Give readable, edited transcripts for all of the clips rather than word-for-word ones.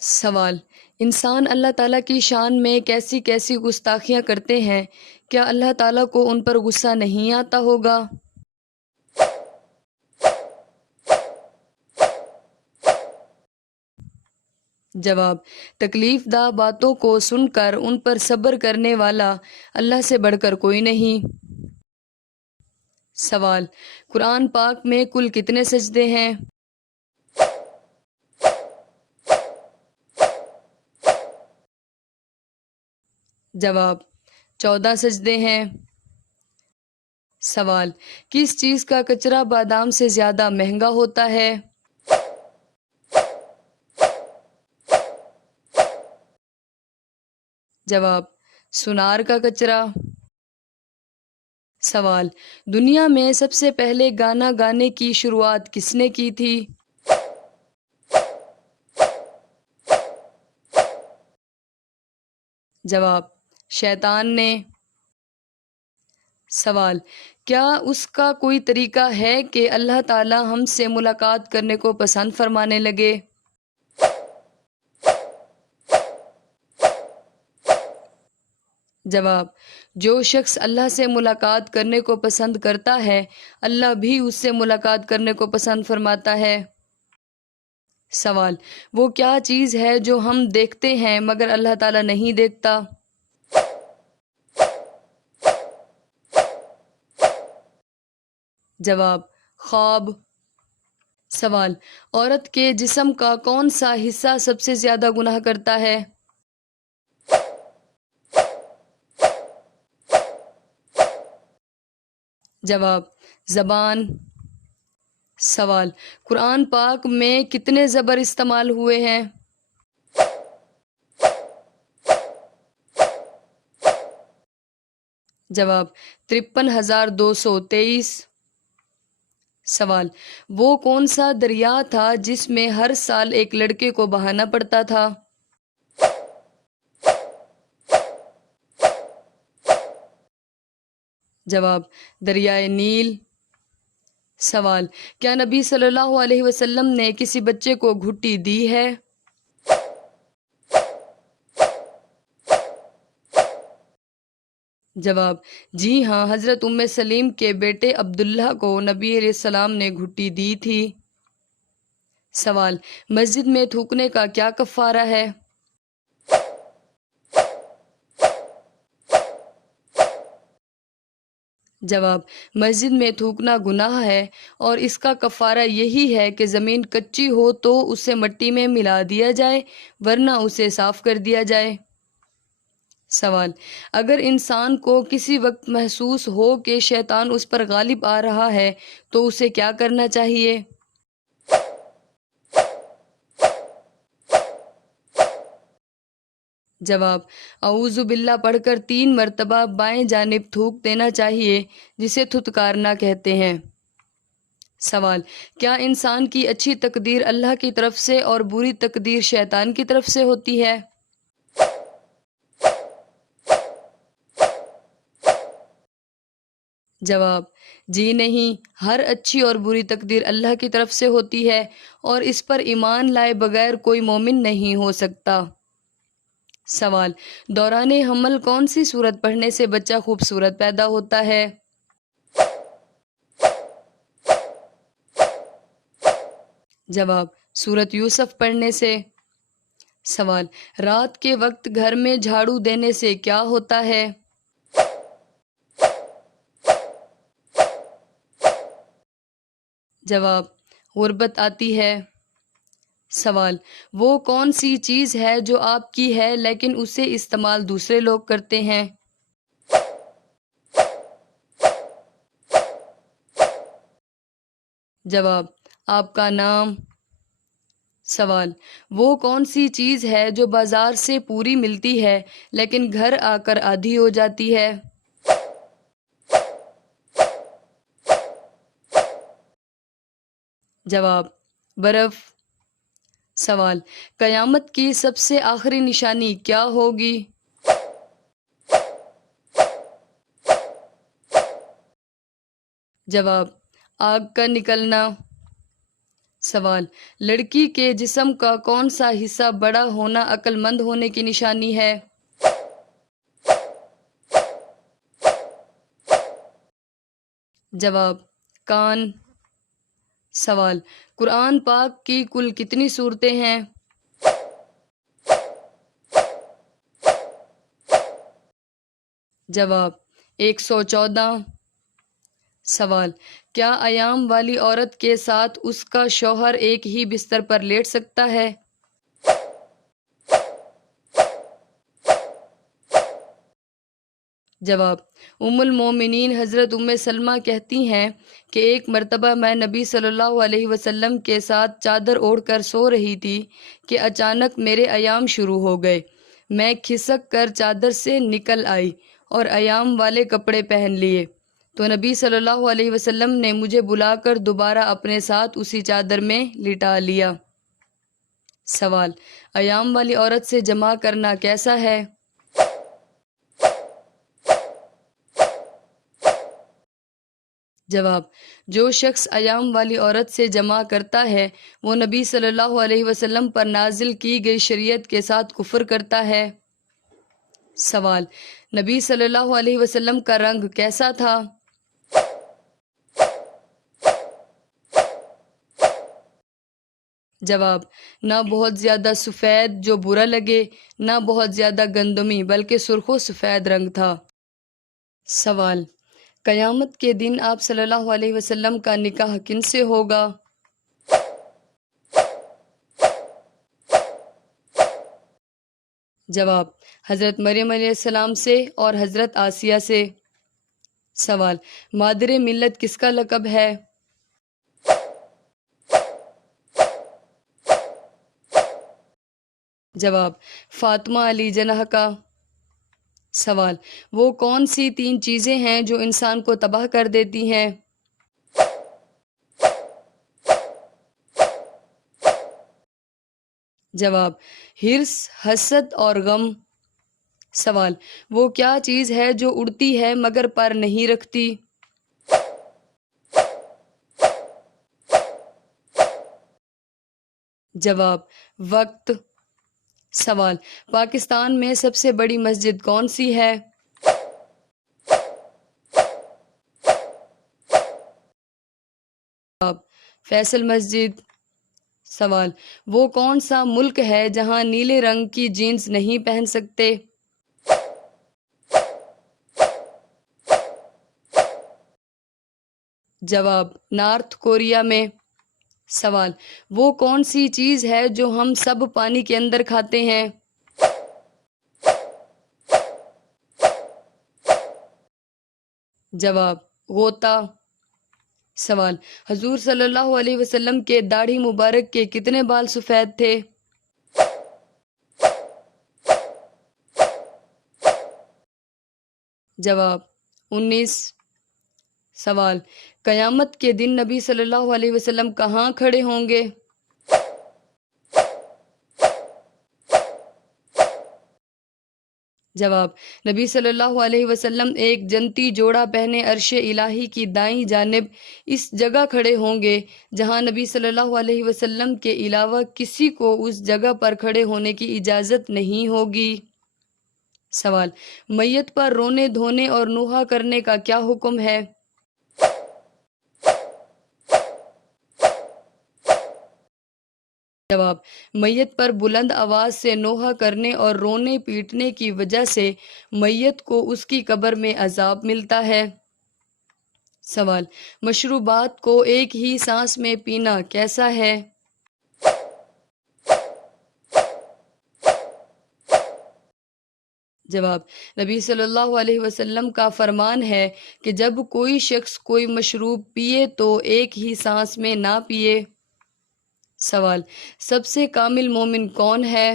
سوال: انسان اللہ تعالیٰ کی شان میں کیسی کیسی گستاخیاں کرتے ہیں، کیا اللہ تعالیٰ کو ان پر غصہ نہیں آتا ہوگا؟ جواب: تکلیف دہ باتوں کو سن کر ان پر صبر کرنے والا اللہ سے بڑھ کر کوئی نہیں۔ سوال: قرآن پاک میں کل کتنے سجدے ہیں؟ جواب: 14 سجدے ہیں۔ سوال: کس چیز کا کچرا بادام سے زیادہ مہنگا ہوتا ہے؟ جواب: سونار کا کچرا۔ سوال: دنیا میں سب سے پہلے گانا گانے کی شروعات کس نے کی تھی؟ جواب: شیطان نے۔ سوال: کیا اس کا کوئی طریقہ ہے کہ اللہ تعالی ہم سے ملاقات کرنے کو پسند فرمانے لگے؟ جواب: جو شخص اللہ سے ملاقات کرنے کو پسند کرتا ہے، اللہ بھی اس سے ملاقات کرنے کو پسند فرماتا ہے۔ سوال: وہ کیا چیز ہے جو ہم دیکھتے ہیں مگر اللہ تعالیٰ نہیں دیکھتا؟ جواب: خواب۔ سوال: عورت کے جسم کا کون سا حصہ سب سے زیادہ گناہ کرتا ہے؟ جواب: زبان۔ سوال: قرآن پاک میں کتنے زبر استعمال ہوئے ہیں؟ جواب: 53,223۔ سوال: وہ کون سا دریا تھا جس میں ہر سال ایک لڑکے کو بہانا پڑتا تھا؟ جواب: دریائے نیل۔ سوال: کیا نبی صلی اللہ علیہ وسلم نے کسی بچے کو گھٹی دی ہے؟ جواب: جی ہاں، حضرت ام سلیم کے بیٹے عبداللہ کو نبی علیہ السلام نے گھٹی دی تھی۔ سوال: مسجد میں تھوکنے کا کیا کفارہ ہے؟ جواب: مسجد میں تھوکنا گناہ ہے اور اس کا کفارہ یہی ہے کہ زمین کچی ہو تو اسے مٹی میں ملا دیا جائے ورنہ اسے صاف کر دیا جائے۔ سوال: اگر انسان کو کسی وقت محسوس ہو کہ شیطان اس پر غالب آ رہا ہے تو اسے کیا کرنا چاہیے؟ جواب: اعوذ باللہ پڑھ کر 3 مرتبہ بائیں جانب تھوک دینا چاہیے، جسے تھتکارنا کہتے ہیں۔ سوال: کیا انسان کی اچھی تقدیر اللہ کی طرف سے اور بری تقدیر شیطان کی طرف سے ہوتی ہے؟ جواب: جی نہیں، ہر اچھی اور بری تقدیر اللہ کی طرف سے ہوتی ہے اور اس پر ایمان لائے بغیر کوئی مومن نہیں ہو سکتا۔ سوال: دوران حمل کون سی سورت پڑھنے سے بچہ خوبصورت پیدا ہوتا ہے؟ جواب: سورت یوسف پڑھنے سے۔ سوال: رات کے وقت گھر میں جھاڑو دینے سے کیا ہوتا ہے؟ جواب: غربت آتی ہے۔ سوال: وہ کون سی چیز ہے جو آپ کی ہے لیکن اسے استعمال دوسرے لوگ کرتے ہیں؟ جواب: آپ کا نام۔ سوال: وہ کون سی چیز ہے جو بازار سے پوری ملتی ہے لیکن گھر آ کر آدھی ہو جاتی ہے؟ جواب: برف۔ سوال: قیامت کی سب سے آخری نشانی کیا ہوگی؟ جواب: آگ کا نکلنا۔ سوال، لڑکی کے جسم کا کون سا حصہ بڑا ہونا عقل مند ہونے کی نشانی ہے؟ جواب، کان۔ سوال، قرآن پاک کی کل کتنی سورتیں ہیں؟ جواب، 114۔ سوال، کیا ایام والی عورت کے ساتھ اس کا شوہر ایک ہی بستر پر لیٹ سکتا ہے؟ جواب، ام المومنین حضرت ام سلمہ کہتی ہیں کہ ایک مرتبہ میں نبی صلی اللہ علیہ وسلم کے ساتھ چادر اوڑھ کر سو رہی تھی کہ اچانک میرے ایام شروع ہو گئے۔ میں کھسک کر چادر سے نکل آئی اور ایام والے کپڑے پہن لیے تو نبی صلی اللہ علیہ وسلم نے مجھے بلا کر دوبارہ اپنے ساتھ اسی چادر میں لٹا لیا۔ سوال، ایام والی عورت سے جمع کرنا کیسا ہے؟ جواب، جو شخص ایام والی عورت سے جمع کرتا ہے وہ نبی صلی اللہ علیہ وسلم پر نازل کی گئی شریعت کے ساتھ کفر کرتا ہے۔ سوال، نبی صلی اللہ علیہ وسلم کا رنگ کیسا تھا؟ جواب، نہ بہت زیادہ سفید جو برا لگے، نہ بہت زیادہ گندمی بلکہ سرخ و سفید رنگ تھا۔ سوال، قیامت کے دن آپ صلی اللہ علیہ وسلم کا نکاح کن سے ہوگا؟ جواب، حضرت مریم علیہ السلام سے اور حضرت آسیہ سے۔ سوال، مادر ملت کس کا لقب ہے؟ جواب، فاطمہ علی جناح کا۔ سوال، وہ کون سی 3 چیزیں ہیں جو انسان کو تباہ کر دیتی ہیں؟ جواب، حرص، حسد اور غم۔ سوال، وہ کیا چیز ہے جو اڑتی ہے مگر پر نہیں رکھتی؟ جواب، وقت۔ سوال، پاکستان میں سب سے بڑی مسجد کون سی ہے؟ جواب، فیصل مسجد۔ سوال، وہ کون سا ملک ہے جہاں نیلے رنگ کی جینز نہیں پہن سکتے؟ جواب، نارتھ کوریا میں۔ سوال، وہ کون سی چیز ہے جو ہم سب پانی کے اندر کھاتے ہیں؟ جواب، غوطہ۔ سوال، حضور صلی اللہ علیہ وسلم کے داڑھی مبارک کے کتنے بال سفید تھے؟ جواب، 19۔ سوال، قیامت کے دن نبی صلی اللہ علیہ وسلم کہاں کھڑے ہوں گے؟ جواب، نبی صلی اللہ علیہ وسلم ایک جنتی جوڑا پہنے عرش الہی کی دائیں جانب اس جگہ کھڑے ہوں گے جہاں نبی صلی اللہ علیہ وسلم کے علاوہ کسی کو اس جگہ پر کھڑے ہونے کی اجازت نہیں ہوگی۔ سوال، میت پر رونے دھونے اور نوحہ کرنے کا کیا حکم ہے؟ جواب، میت پر بلند آواز سے نوحہ کرنے اور رونے پیٹنے کی وجہ سے میت کو اس کی قبر میں عذاب ملتا ہے۔ سوال، مشروبات کو ایک ہی سانس میں پینا کیسا ہے؟ جواب، نبی صلی اللہ علیہ وسلم کا فرمان ہے کہ جب کوئی شخص کوئی مشروب پیے تو ایک ہی سانس میں نہ پیے۔ سوال، سب سے کامل مومن کون ہے؟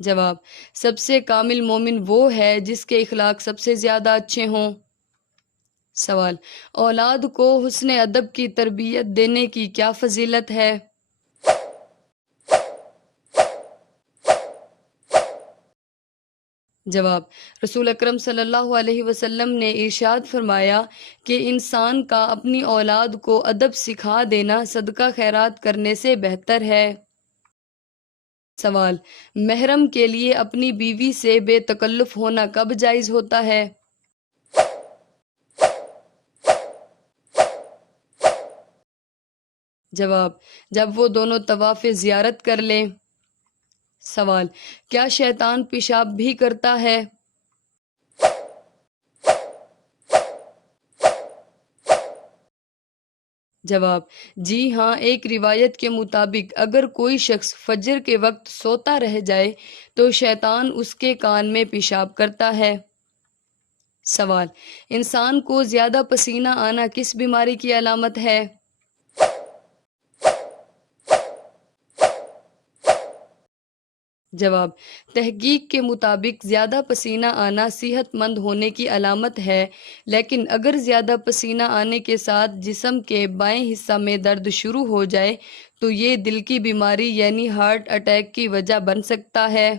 جواب، سب سے کامل مومن وہ ہے جس کے اخلاق سب سے زیادہ اچھے ہوں۔ سوال، اولاد کو حسن ادب کی تربیت دینے کی کیا فضیلت ہے؟ جواب: رسول اکرم صلی اللہ علیہ وسلم نے ارشاد فرمایا کہ انسان کا اپنی اولاد کو ادب سکھا دینا صدقہ خیرات کرنے سے بہتر ہے۔ سوال: محرم کے لیے اپنی بیوی سے بے تکلف ہونا کب جائز ہوتا ہے؟ جواب: جب وہ دونوں طواف زیارت کر لیں۔ سوال: کیا شیطان پیشاب بھی کرتا ہے؟ جواب: جی ہاں، ایک روایت کے مطابق اگر کوئی شخص فجر کے وقت سوتا رہ جائے تو شیطان اس کے کان میں پیشاب کرتا ہے۔ سوال: انسان کو زیادہ پسینہ آنا کس بیماری کی علامت ہے؟ جواب: تحقیق کے مطابق زیادہ پسینہ آنا صحت مند ہونے کی علامت ہے، لیکن اگر زیادہ پسینہ آنے کے ساتھ جسم کے بائیں حصہ میں درد شروع ہو جائے تو یہ دل کی بیماری یعنی ہارٹ اٹیک کی وجہ بن سکتا ہے۔